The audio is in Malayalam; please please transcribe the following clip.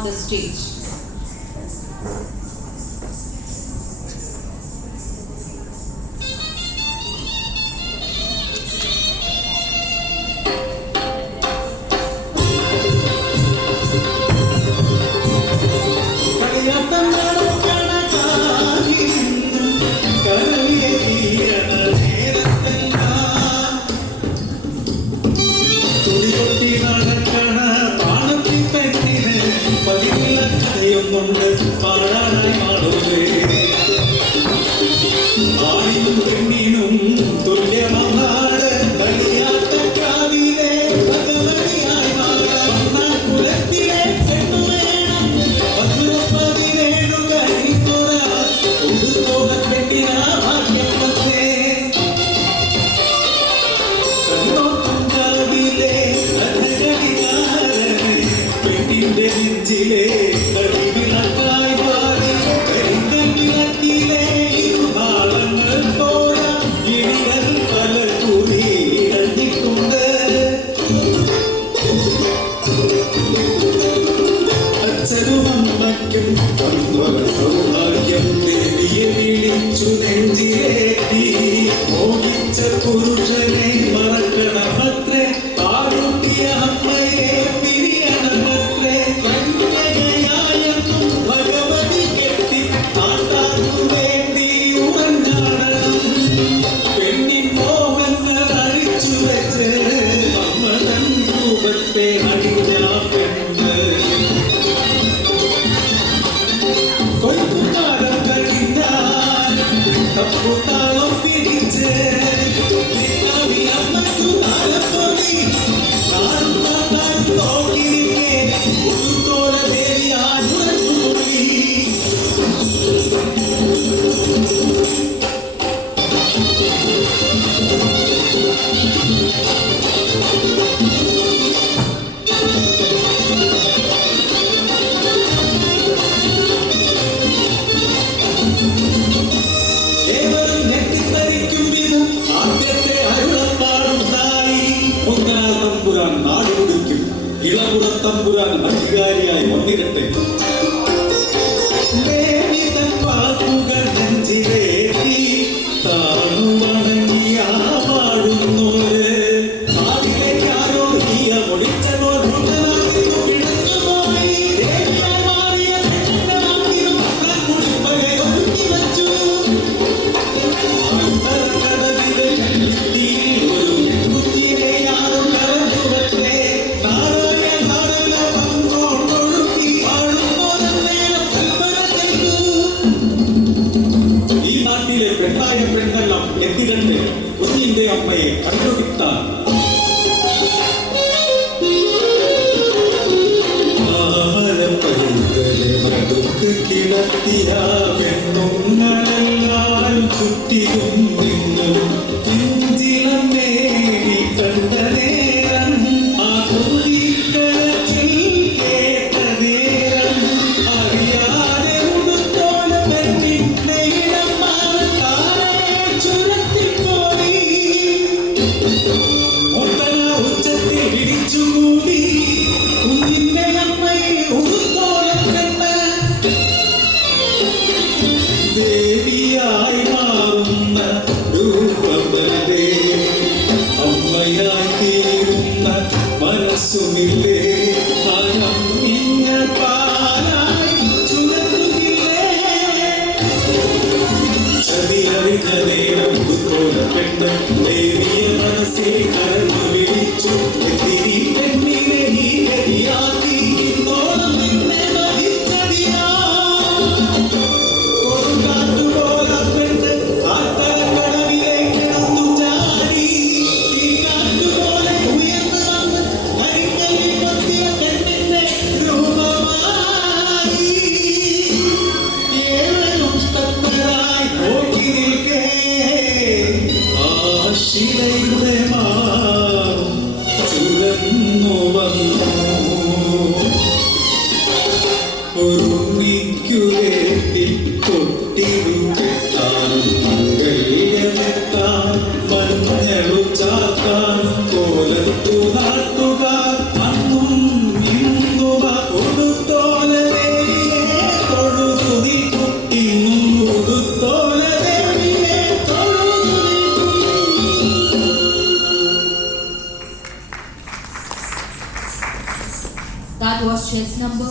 on the stage. തമ്പുരാൻ അധികാരിയായി വന്നിരട്ടെ. കുഞ്ഞിന്റെ അമ്മയെ കണ്ടുപിടിത്താൻ കിടത്തിയ പെണ്ണുങ്ങളെല്ലാം ചുറ്റിയും നിന്നും പിഞ്ചിലമ്മേ കണ്ട നേരം ആ കുഴിക്കടത്തിൽ കേട്ട നേരം അറിയാതെ ഉടുത്തോല പെണ്ണിന്റെ ഇടം ചുരത്തിപ്പോയി ഒട്ടന ഉച്ചത്തിൽ പിടിച്ചുകൂടി കുഞ്ഞിന്റെ അമ്മയെ ദേവിയായി മാറുന്ന രൂപമല്ലേ, അമ്മയായി തീരുന്ന മനസ്സുമില്ലേ, അനമ്മിഞ്ഞ പാലായി ചുരത്തുകില്ലേ. ചതിയറിഞ്ഞ നേരം പെണ്ണ് ദേവിയെ മനസ്സിൽ കരഞ്ഞു വിളിച്ചു. എത്തിരി പെണ്ണിനെ ഈ ഗതിയാക്കി ഇന്നോളം നിന്നെ വഹിച്ചതിനാ. വേണ്ടി കൊട്ടിരു കെട്ടാൻ മംഗല്യമെത്താൻ മഞ്ഞളു ചാക്കാൻ കോലത്തു നാട്ടുകാർ അന്നും ഇന്നുവ കൊടുത്തോല That was chess number